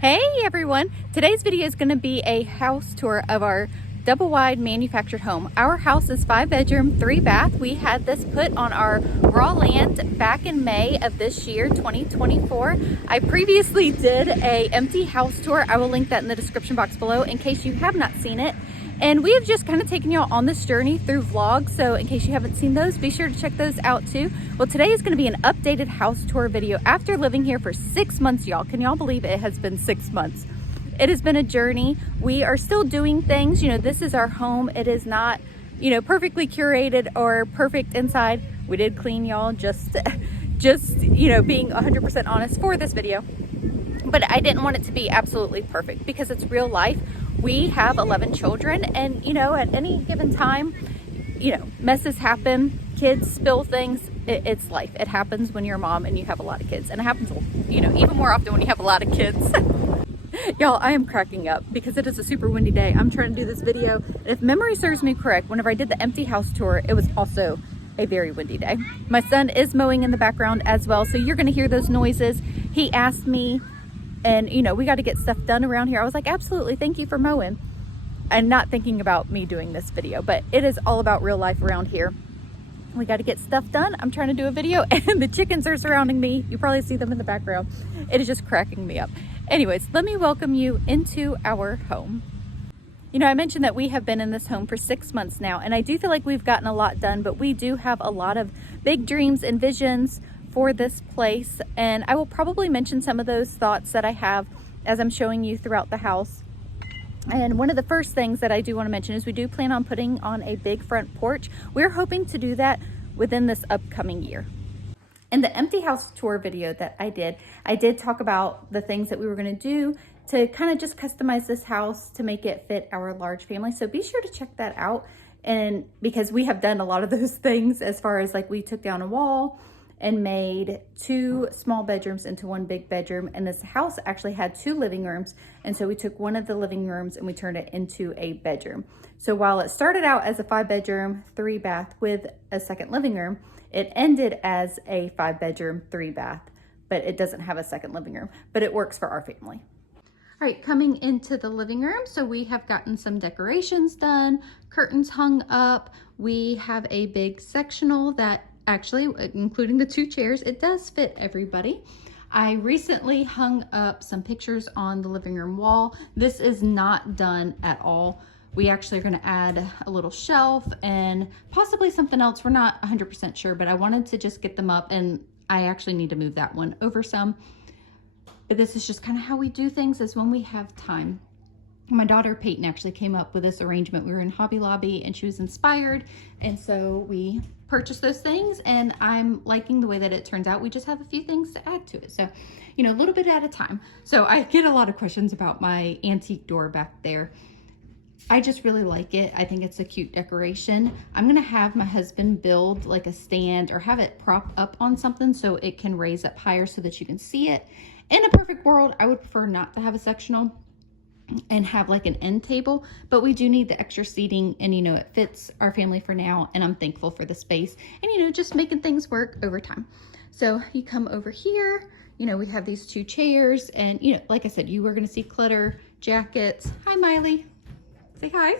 Hey everyone! Today's video is going to be a house tour of our double wide manufactured home. Our house is 5-bedroom, 3-bath. We had this put on our raw land back in May of this year, 2024. I previously did a empty house tour. I will link that in the description box below in case you have not seen it. And we have just kind of taken y'all on this journey through vlogs, so in case you haven't seen those, be sure to check those out too. Well, today is going to be an updated house tour video after living here for 6 months, y'all. Can y'all believe it has been 6 months? It has been a journey. We are still doing things. You know, this is our home. It is not, you know, perfectly curated or perfect inside. We did clean, y'all, just you know, being 100% honest for this video. But I didn't want it to be absolutely perfect because it's real life. We have 11 children, and you know, at any given time, you know, messes happen, kids spill things. It's life. It happens when you're a mom and you have a lot of kids, and it happens, you know, even more often when you have a lot of kids. Y'all, I am cracking up because it is a super windy day. I'm trying to do this video. If memory serves me correct, whenever I did the empty house tour, it was also a very windy day. My son is mowing in the background as well, so you're going to hear those noises. He asked me, and you know, we got to get stuff done around here. I was like, absolutely, thank you for mowing. And not thinking about me doing this video, but it is all about real life around here. We got to get stuff done. I'm trying to do a video and the chickens are surrounding me. You probably see them in the background. It is just cracking me up. Anyways, let me welcome you into our home. You know, I mentioned that we have been in this home for 6 months now, and I do feel like we've gotten a lot done, but we do have a lot of big dreams and visions for this place, and I will probably mention some of those thoughts that I have as I'm showing you throughout the house. And one of the first things that I do want to mention is we do plan on putting on a big front porch. We're hoping to do that within this upcoming year. In the empty house tour video that I did talk about the things that we were going to do to kind of just customize this house to make it fit our large family. So be sure to check that out. And because we have done a lot of those things, as far as like we took down a wall and made 2 small bedrooms into 1 big bedroom. And this house actually had 2 living rooms. And so we took one of the living rooms and we turned it into a bedroom. So while it started out as a 5-bedroom, 3-bath with a second living room, it ended as a 5-bedroom, 3-bath, but it doesn't have a second living room, but it works for our family. All right, coming into the living room. So we have gotten some decorations done, curtains hung up. We have a big sectional that actually, including the 2 chairs, it does fit everybody. I recently hung up some pictures on the living room wall. This is not done at all. We actually are going to add a little shelf and possibly something else. We're not 100% sure, but I wanted to just get them up, and I actually need to move that one over some. But this is just kind of how we do things, is when we have time. My daughter Payton actually came up with this arrangement. We were in Hobby Lobby and she was inspired, and so we purchased those things, and I'm liking the way that it turns out. We just have a few things to add to it, so you know, a little bit at a time. So I get a lot of questions about my antique door back there. I just really like it. I think it's a cute decoration. I'm gonna have my husband build like a stand or have it prop up on something so it can raise up higher so that you can see it. In a perfect world, I would prefer not to have a sectional and have like an end table, but we do need the extra seating, and you know, it fits our family for now, and I'm thankful for the space, and you know, just making things work over time. So you come over here, you know, we have these 2 chairs, and you know, like I said, you were going to see clutter, jackets. Hi Miley, say hi.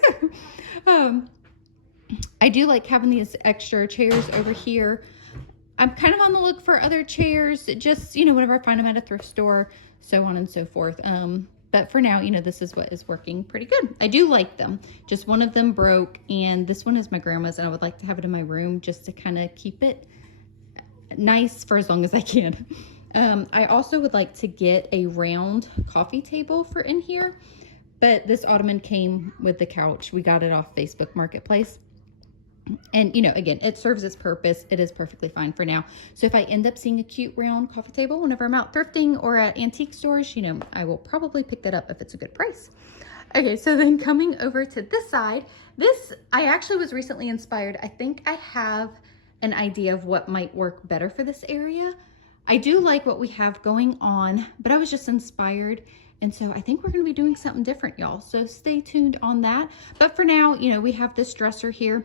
I do like having these extra chairs over here. I'm kind of on the look for other chairs, just, you know, whenever I find them at a thrift store, so on and so forth. But for now, you know, this is what is working pretty good. I do like them. Just one of them broke, and this one is my grandma's, and I would like to have it in my room just to kind of keep it nice for as long as I can. I also would like to get a round coffee table for in here, but this ottoman came with the couch. We got it off Facebook Marketplace. And, you know, again, it serves its purpose. It is perfectly fine for now. So if I end up seeing a cute round coffee table whenever I'm out thrifting or at antique stores, you know, I will probably pick that up if it's a good price. Okay, so then coming over to this side, this, I actually was recently inspired. I think I have an idea of what might work better for this area. I do like what we have going on, but I was just inspired. And so I think we're going to be doing something different, y'all. So stay tuned on that. But for now, you know, we have this dresser here.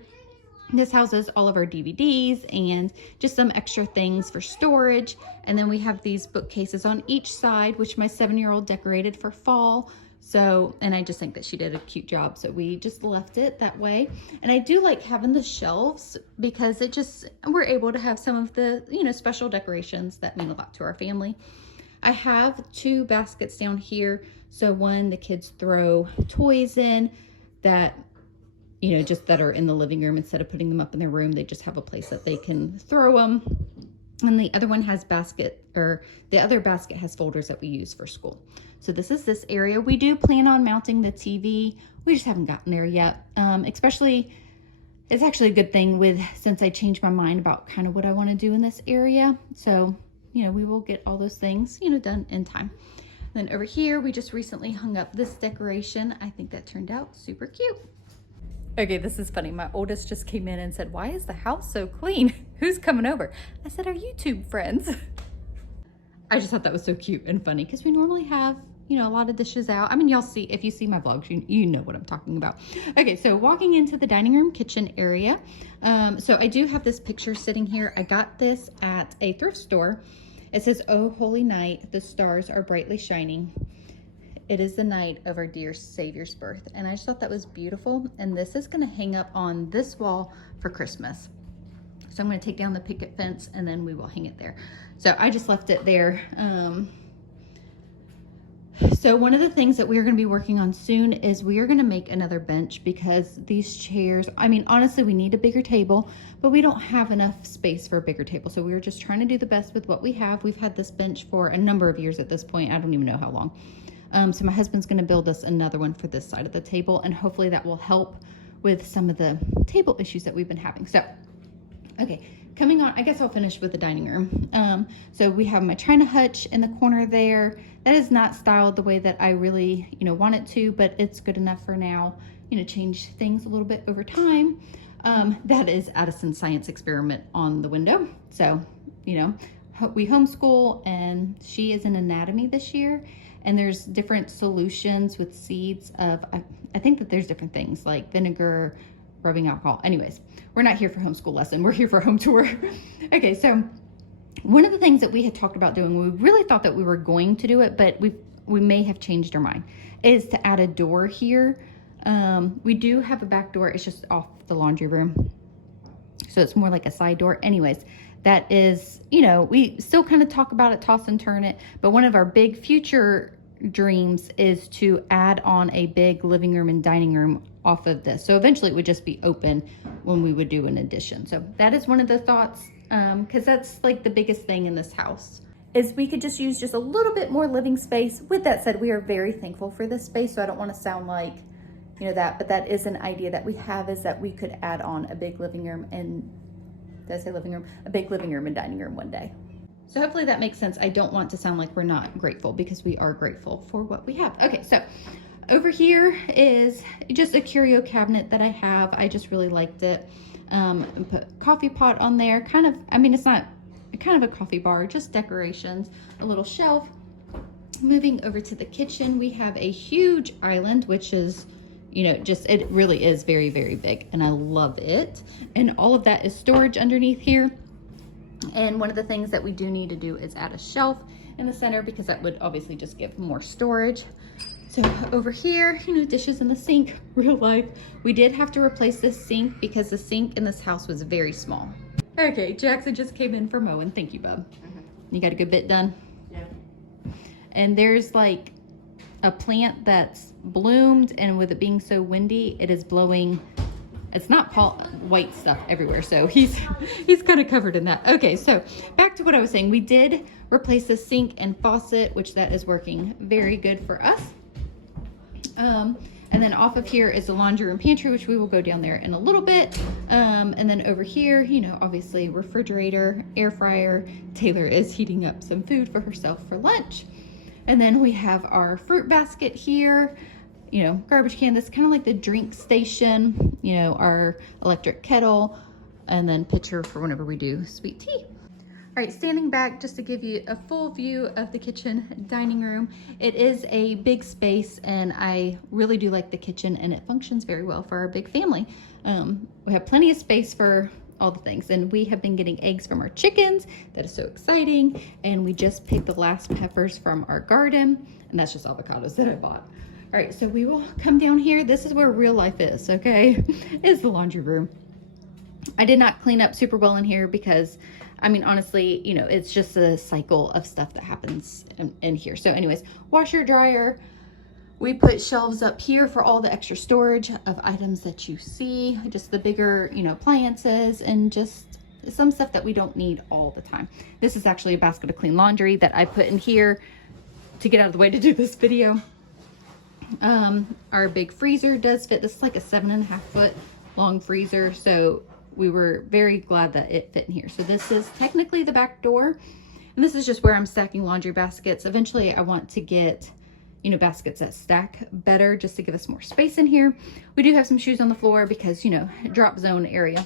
This houses all of our DVDs and just some extra things for storage. And then we have these bookcases on each side, which my 7-year-old decorated for fall. So, and I just think that she did a cute job. So we just left it that way. And I do like having the shelves because it just, we're able to have some of the, you know, special decorations that mean a lot to our family. I have 2 baskets down here. So one, the kids throw toys in that, you know, just that are in the living room. Instead of putting them up in their room, they just have a place that they can throw them. And the other one has the other basket has folders that we use for school. So this is this area. We do plan on mounting the TV. We just haven't gotten there yet. Especially, it's actually a good thing since I changed my mind about kind of what I want to do in this area. So, you know, we will get all those things, you know, done in time. Then over here, we just recently hung up this decoration. I think that turned out super cute. Okay, this is funny. My oldest just came in and said, "Why is the house so clean? Who's coming over?" I said, "Our YouTube friends." I just thought that was so cute and funny because we normally have, you know, a lot of dishes out. I mean, y'all see, if you see my vlogs, you know what I'm talking about. Okay, so walking into the dining room kitchen area. So I do have this picture sitting here. I got this at a thrift store. It says, "Oh, holy night, the stars are brightly shining. It is the night of our dear Savior's birth." And I just thought that was beautiful. And this is gonna hang up on this wall for Christmas. So I'm gonna take down the picket fence and then we will hang it there. So I just left it there. So one of the things that we're gonna be working on soon is we are gonna make another bench because these chairs, I mean, honestly, we need a bigger table, but we don't have enough space for a bigger table. So we were just trying to do the best with what we have. We've had this bench for a number of years at this point. I don't even know how long. So my husband's gonna build us another one for this side of the table, and hopefully that will help with some of the table issues that we've been having. So, okay, coming on, I guess I'll finish with the dining room. So we have my china hutch in the corner there. That is not styled the way that I really, you know, want it to, but it's good enough for now. You know, change things a little bit over time. That is Addison's science experiment on the window. So, you know, we homeschool and she is in anatomy this year. And there's different solutions with seeds of, I think that there's different things like vinegar, rubbing alcohol. Anyways, we're not here for homeschool lesson. We're here for home tour. Okay, so one of the things that we had talked about doing, we really thought that we were going to do it, but we may have changed our mind, is to add a door here. We do have a back door. It's just off the laundry room. So it's more like a side door. Anyways, that is, you know, we still kind of talk about it, toss and turn it, but one of our big future dreams is to add on a big living room and dining room off of this. So eventually it would just be open when we would do an addition. So that is one of the thoughts, because that's like the biggest thing in this house, is we could just use just a little bit more living space. With that said, we are very thankful for this space, so I don't want to sound like, you know, that, but that is an idea that we have, is that we could add on a big living room and, did I say living room? A big living room and dining room one day. So hopefully that makes sense. I don't want to sound like we're not grateful, because we are grateful for what we have. Okay, so over here is just a curio cabinet that I have. I just really liked it. And put coffee pot on there. Kind of, I mean, it's not kind of a coffee bar, just decorations, a little shelf. Moving over to the kitchen, we have a huge island, which is, you know, just, it really is very, very big, and I love it. And all of that is storage underneath here. And one of the things that we do need to do is add a shelf in the center, because that would obviously just give more storage. So over here, you know, dishes in the sink, real life. We did have to replace this sink because the sink in this house was very small. Okay, Jackson just came in for mowing. Thank you, bub. You got a good bit done? Yeah. And there's like a plant that's bloomed, and with it being so windy, it is blowing, it's not white stuff everywhere. So he's kind of covered in that. Okay, so back to what I was saying. We did replace the sink and faucet, which that is working very good for us. And then off of here is the laundry room pantry, which we will go down there in a little bit. And then over here, you know, obviously refrigerator, air fryer. Taylor is heating up some food for herself for lunch. And then we have our fruit basket here, you know, garbage can. That's kind of like the drink station, you know, our electric kettle, and then pitcher for whenever we do sweet tea. All right, standing back just to give you a full view of the kitchen dining room. It is a big space and I really do like the kitchen and it functions very well for our big family. We have plenty of space for all the things, and we have been getting eggs from our chickens. That is so exciting. And we just picked the last peppers from our garden, and that's just avocados that I bought. All right, so we will come down here. This is where real life is, okay? It's the laundry room. I did not clean up super well in here because, I mean, honestly, you know, it's just a cycle of stuff that happens in here. So anyways, washer, dryer. We put shelves up here for all the extra storage of items that you see, just the bigger, you know, appliances and just some stuff that we don't need all the time. This is actually a basket of clean laundry that I put in here to get out of the way to do this video. Our big freezer does fit. This is like a 7.5 foot long freezer. So we were very glad that it fit in here. So this is technically the back door. And this is just where I'm stacking laundry baskets. Eventually I want to get, you know, baskets that stack better just to give us more space in here. We do have some shoes on the floor because, you know, drop zone area.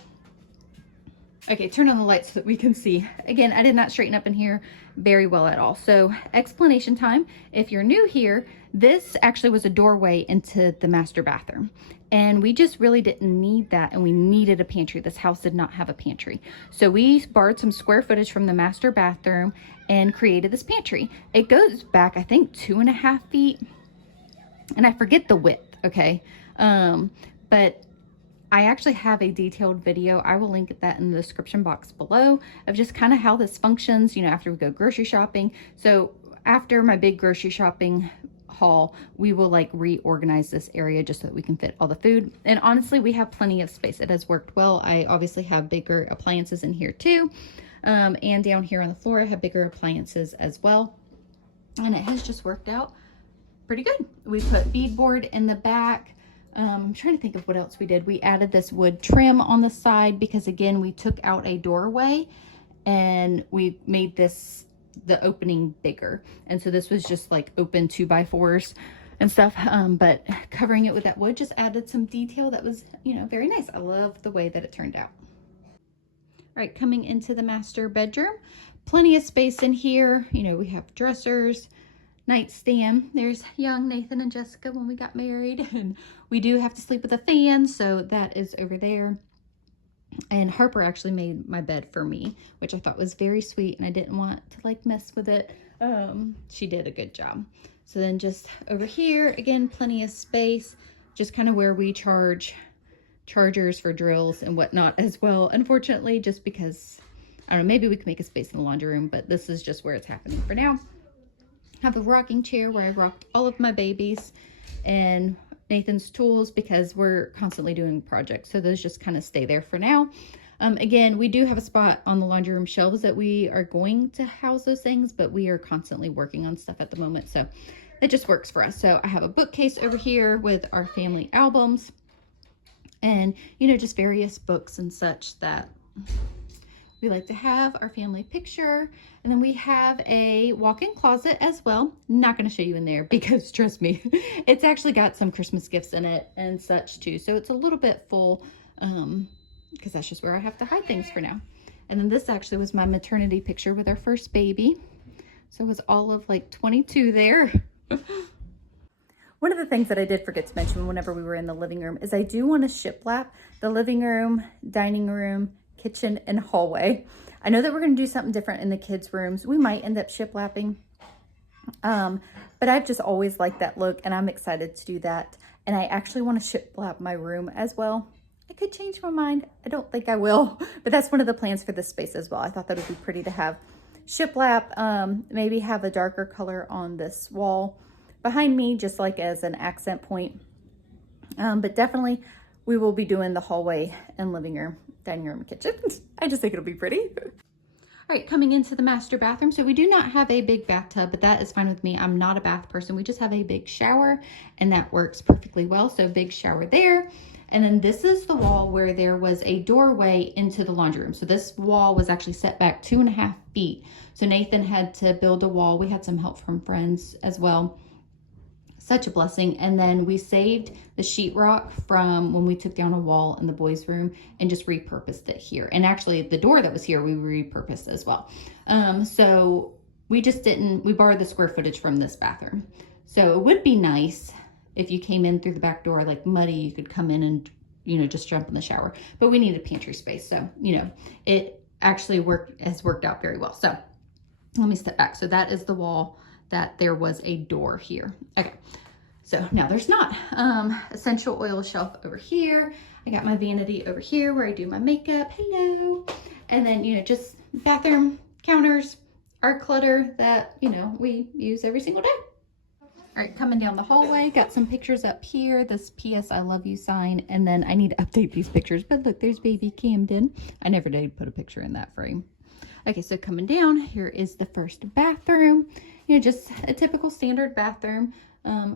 Okay, turn on the lights so that we can see. Again, I did not straighten up in here very well at all. So explanation time. If you're new here, this actually was a doorway into the master bathroom. And we just really didn't need that, and we needed a pantry. This house did not have a pantry. So we borrowed some square footage from the master bathroom and created this pantry. It goes back, I think, 2.5 feet. And I forget the width, okay? But I actually have a detailed video. I will link that in the description box below of just kind of how this functions, you know, after we go grocery shopping. So after my big grocery shopping haul, we will like reorganize this area just so that we can fit all the food. And honestly, we have plenty of space. It has worked well. I obviously have bigger appliances in here too. And down here on the floor, I have bigger appliances as well. And it has just worked out pretty good. We put beadboard in the back. I'm trying to think of what else we did. We added this wood trim on the side because, again, we took out a doorway and we made this, the opening bigger. And so this was just like open 2x4s and stuff. But covering it with that wood just added some detail that was, you know, very nice. I love the way that it turned out. All right, coming into the master bedroom, plenty of space in here. You know, we have dressers, nightstand. There's young Nathan and Jessica when we got married, and we do have to sleep with a fan, so that is over there. And Harper actually made my bed for me, which I thought was very sweet, and I didn't want to like mess with it. She did a good job. So then just over here, again, plenty of space, just kind of where we charge chargers for drills and whatnot as well. Unfortunately, just because, I don't know, maybe we can make a space in the laundry room, but this is just where it's happening for now. I have a rocking chair where I rocked all of my babies, and Nathan's tools because we're constantly doing projects. So those just kind of stay there for now. Again, we do have a spot on the laundry room shelves that we are going to house those things, but we are constantly working on stuff at the moment. So it just works for us. So I have a bookcase over here with our family albums and, you know, just various books and such that we like to have, our family picture. And then we have a walk-in closet as well. Not going to show you in there because, trust me, it's actually got some Christmas gifts in it and such too. So it's a little bit full because that's just where I have to hide things for now. And then this actually was my maternity picture with our first baby. So it was all of like 22 there. One of the things that I did forget to mention whenever we were in the living room is I do want to shiplap the living room, dining room, kitchen, and hallway. I know that we're going to do something different in the kids' rooms. We might end up shiplapping. But I've just always liked that look, and I'm excited to do that. And I actually want to shiplap my room as well. I could change my mind. I don't think I will, but that's one of the plans for this space as well. I thought that would be pretty to have shiplap, maybe have a darker color on this wall behind me, just like as an accent point. But definitely we will be doing the hallway and living room, dining room, kitchen. I just think it'll be pretty. All right, coming into the master bathroom. So we do not have a big bathtub, but that is fine with me. I'm not a bath person. We just have a big shower, and that works perfectly well. So big shower there. And then this is the wall where there was a doorway into the laundry room. So this wall was actually set back 2.5 feet. So Nathan had to build a wall. We had some help from friends as well. such a blessing. And then we saved the sheetrock from when we took down a wall in the boys' room and just repurposed it here. And actually the door that was here, we repurposed as well. So we just didn't, we borrowed the square footage from this bathroom. So it would be nice if you came in through the back door, like muddy, you could come in and, you know, just jump in the shower, but we needed pantry space. So, you know, it actually has worked out very well. So let me step back. So that is the wall that there was a door here. Okay. So now there's not. Essential oil shelf over here. I got my vanity over here where I do my makeup. Hello. And then, you know, just bathroom counters, our clutter that, you know, we use every single day. All right, coming down the hallway, got some pictures up here, this PS I love you sign, and then I need to update these pictures, but look, there's baby Camden. I never did put a picture in that frame. Okay, so coming down, here is the first bathroom. You know, just a typical standard bathroom.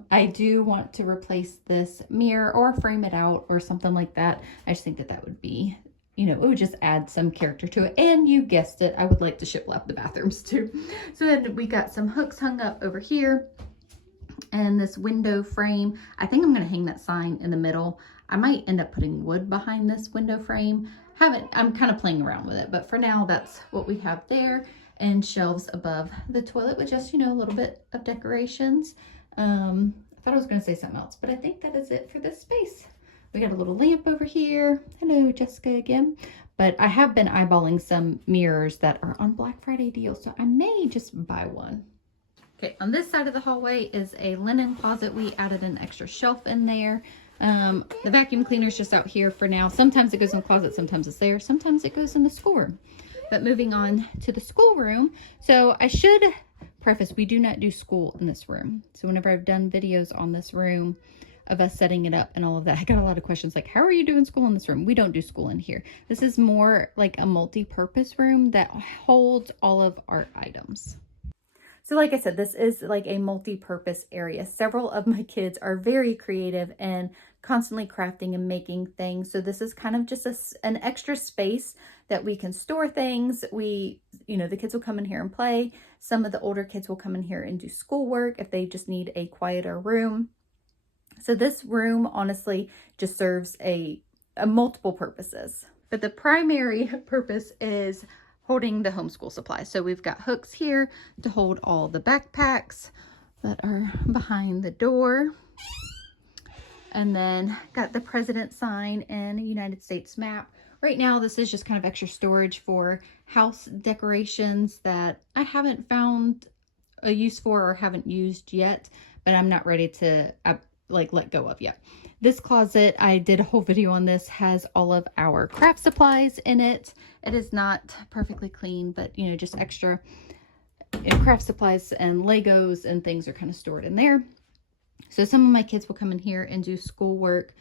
I do want to replace this mirror or frame it out or something like that. I just think that that would be, you know, it would just add some character to it. And you guessed it, I would like to shiplap the bathrooms too. So then we got some hooks hung up over here and this window frame. I think I'm going to hang that sign in the middle. I might end up putting wood behind this window frame. I'm kind of playing around with it, but for now that's what we have there. And shelves above the toilet with just, you know, a little bit of decorations. I thought I was going to say something else, but I think that is it for this space. We got a little lamp over here. Hello, Jessica again. But I have been eyeballing some mirrors that are on Black Friday deals, so I may just buy one. Okay, on this side of the hallway is a linen closet. We added an extra shelf in there. The vacuum cleaner is just out here for now. Sometimes it goes in the closet, sometimes it's there, sometimes it goes in the schoolroom. But moving on to the schoolroom. So I should preface, we do not do school in this room. So whenever I've done videos on this room of us setting it up and all of that, I got a lot of questions like, how are you doing school in this room? We don't do school in here. This is more like a multi-purpose room that holds all of our items. So like I said, this is like a multi-purpose area. Several of my kids are very creative and constantly crafting and making things. So this is kind of just an extra space that we can store things. You know, the kids will come in here and play. Some of the older kids will come in here and do schoolwork if they just need a quieter room. So this room honestly just serves a multiple purposes. But the primary purpose is holding the homeschool supplies. So we've got hooks here to hold all the backpacks that are behind the door. And then got the president sign and a United States map. Right now, this is just kind of extra storage for house decorations that I haven't found a use for or haven't used yet, but I'm not ready to let go of yet. This closet, I did a whole video on this, has all of our craft supplies in it. It is not perfectly clean, but you know, just extra craft supplies and Legos and things are kind of stored in there. So some of my kids will come in here and do schoolwork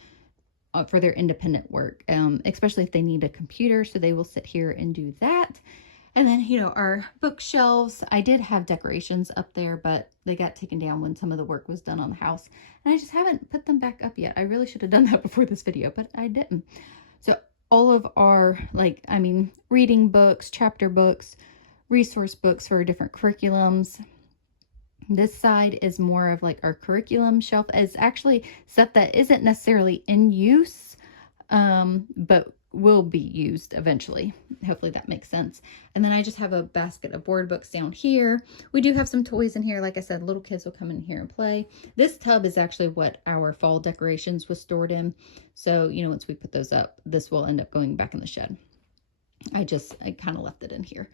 for their independent work, especially if they need a computer. So they will sit here and do that. And then, you know, our bookshelves, I did have decorations up there, but they got taken down when some of the work was done on the house. And I just haven't put them back up yet. I really should have done that before this video, but I didn't. So all of our, reading books, chapter books, resource books for different curriculums. This side is more of like our curriculum shelf. It's actually stuff that isn't necessarily in use, but will be used eventually. Hopefully that makes sense. And then I just have a basket of board books down here. We do have some toys in here. Like I said, little kids will come in here and play. This tub is actually what our fall decorations was stored in. So, you know, once we put those up, this will end up going back in the shed. I kind of left it in here.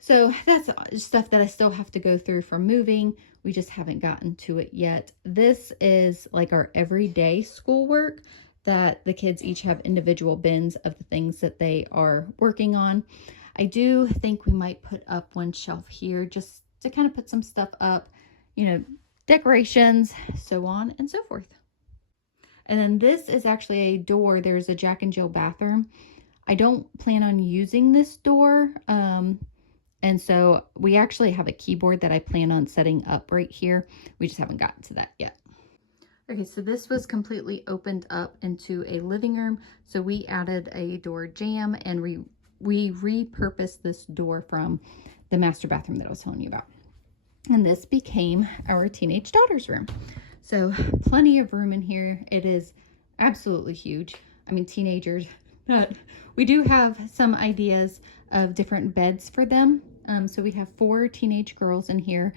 So that's stuff that I still have to go through for moving. We just haven't gotten to it yet. This is like our everyday schoolwork that the kids each have individual bins of the things that they are working on. I do think we might put up one shelf here just to kind of put some stuff up, you know, decorations, so on and so forth. And then this is actually a door. There's a Jack and Jill bathroom. I don't plan on using this door. And so we actually have a keyboard that I plan on setting up right here. We just haven't gotten to that yet. Okay, so this was completely opened up into a living room. So we added a door jamb and we repurposed this door from the master bathroom that I was telling you about. And this became our teenage daughter's room. So plenty of room in here. It is absolutely huge. I mean, teenagers, but we do have some ideas of different beds for them. So we have 4 teenage girls in here,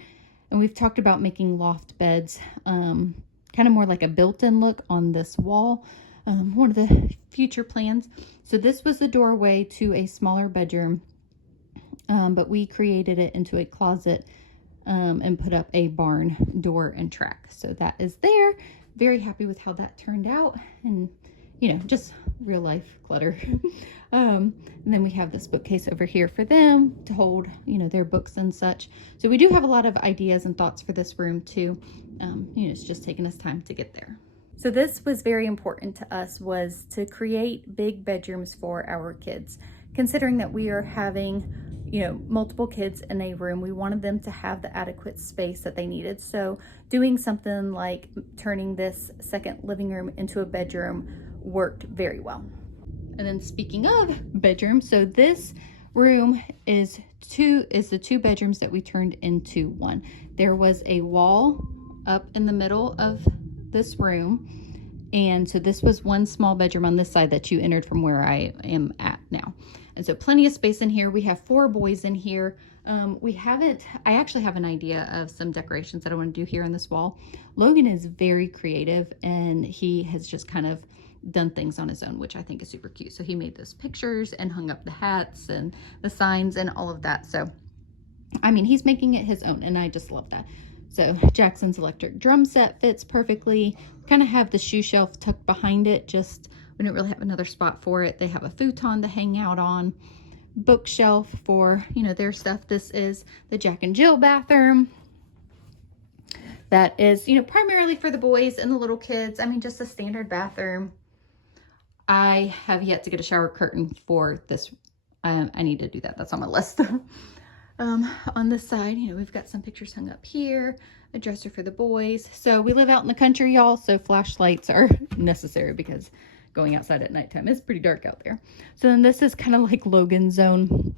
and we've talked about making loft beds, kind of more like a built-in look on this wall. One of the future plans. So this was the doorway to a smaller bedroom, but we created it into a closet and put up a barn door and track. So that is there. Very happy with how that turned out, and you know, just real life clutter. And then we have this bookcase over here for them to hold, you know, their books and such. So we do have a lot of ideas and thoughts for this room too. You know, it's just taking us time to get there. So this was very important to us, was to create big bedrooms for our kids. Considering that we are having, you know, multiple kids in a room, we wanted them to have the adequate space that they needed. So doing something like turning this second living room into a bedroom worked very well. And then speaking of bedrooms, so this room is the 2 bedrooms that we turned into 1. There was a wall up in the middle of this room, and so this was one small bedroom on this side that you entered from where I am at now. And so plenty of space in here. We have 4 boys in here. I actually have an idea of some decorations that I want to do here on this wall. Logan is very creative, and he has just kind of done things on his own, which I think is super cute. So he made those pictures and hung up the hats and the signs and all of that. So, I mean, he's making it his own, and I just love that. So Jackson's electric drum set fits perfectly. Kind of have the shoe shelf tucked behind it, just we don't really have another spot for it. They have a futon to hang out on, bookshelf for, you know, their stuff. This is the Jack and Jill bathroom. That is, you know, primarily for the boys and the little kids. I mean, just a standard bathroom. I have yet to get a shower curtain for this. I need to do that. That's on my list. On this side, you know, we've got some pictures hung up here, a dresser for the boys. So we live out in the country, y'all, so flashlights are necessary because going outside at nighttime is pretty dark out there. So then this is kind of like Logan's zone.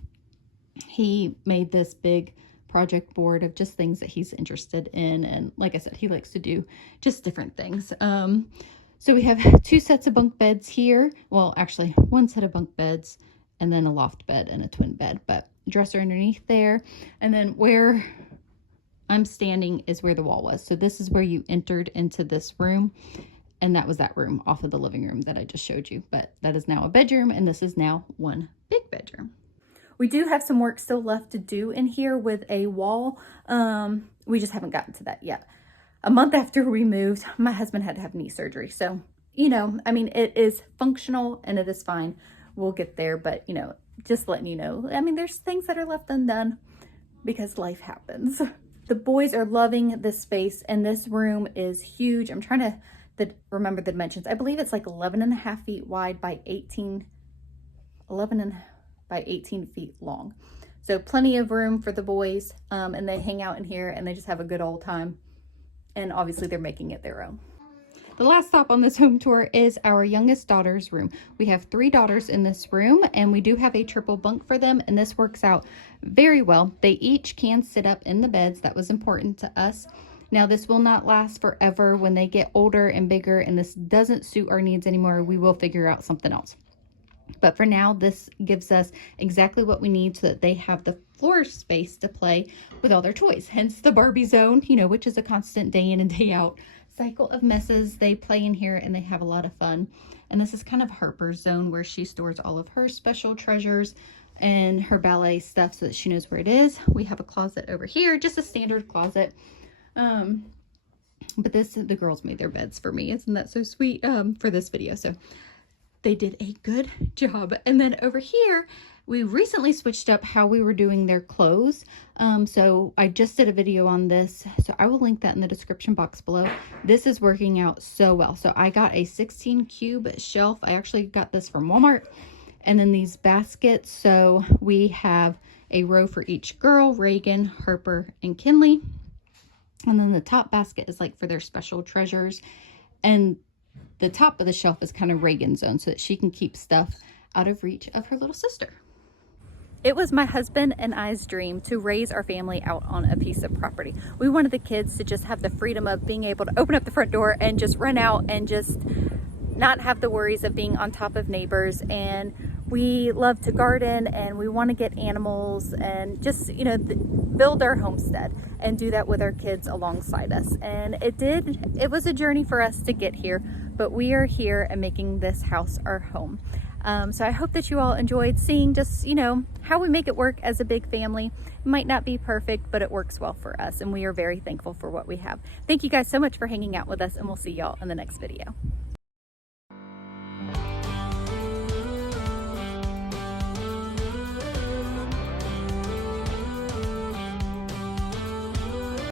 He made this big project board of just things that he's interested in, and like I said, he likes to do just different things. So we have 2 sets of bunk beds here. Well, actually 1 set of bunk beds and then a loft bed and a twin bed, but dresser underneath there. And then where I'm standing is where the wall was. So this is where you entered into this room, and that was that room off of the living room that I just showed you. But that is now a bedroom, and this is now one big bedroom. We do have some work still left to do in here with a wall. We just haven't gotten to that yet. A month after we moved, my husband had to have knee surgery. So, you know, I mean, it is functional and it is fine. We'll get there, but, you know, just letting you know, I mean, there's things that are left undone because life happens. The boys are loving this space, and this room is huge. I'm trying to remember the dimensions. I believe it's like 11.5 feet wide by 18 feet long. So plenty of room for the boys, and they hang out in here and they just have a good old time. And obviously they're making it their own. The last stop on this home tour is our youngest daughter's room. We have 3 daughters in this room, and we do have a triple bunk for them, and this works out very well. They each can sit up in the beds. That was important to us. Now, this will not last forever. When they get older and bigger and this doesn't suit our needs anymore, we will figure out something else. But for now, this gives us exactly what we need so that they have the floor space to play with all their toys. Hence the Barbie zone, you know, which is a constant day in and day out cycle of messes. They play in here and they have a lot of fun. And this is kind of Harper's zone, where she stores all of her special treasures and her ballet stuff so that she knows where it is. We have a closet over here, just a standard closet. But the girls made their beds for me. Isn't that so sweet, for this video? So they did a good job. And then over here, we recently switched up how we were doing their clothes. So I just did a video on this, so I will link that in the description box below. This is working out so well. So I got a 16 cube shelf. I actually got this from Walmart. And then these baskets. So we have a row for each girl: Reagan, Harper, and Kinley. And then the top basket is like for their special treasures. And the top of the shelf is kind of Reagan's zone, so that she can keep stuff out of reach of her little sister. It was my husband and I's dream to raise our family out on a piece of property. We wanted the kids to just have the freedom of being able to open up the front door and just run out and just not have the worries of being on top of neighbors. And we love to garden, and we want to get animals and just, you know, build our homestead and do that with our kids alongside us. And it was a journey for us to get here, but we are here and making this house our home. So I hope that you all enjoyed seeing just, you know, how we make it work as a big family. It might not be perfect, but it works well for us, and we are very thankful for what we have. Thank you guys so much for hanging out with us, and we'll see y'all in the next video.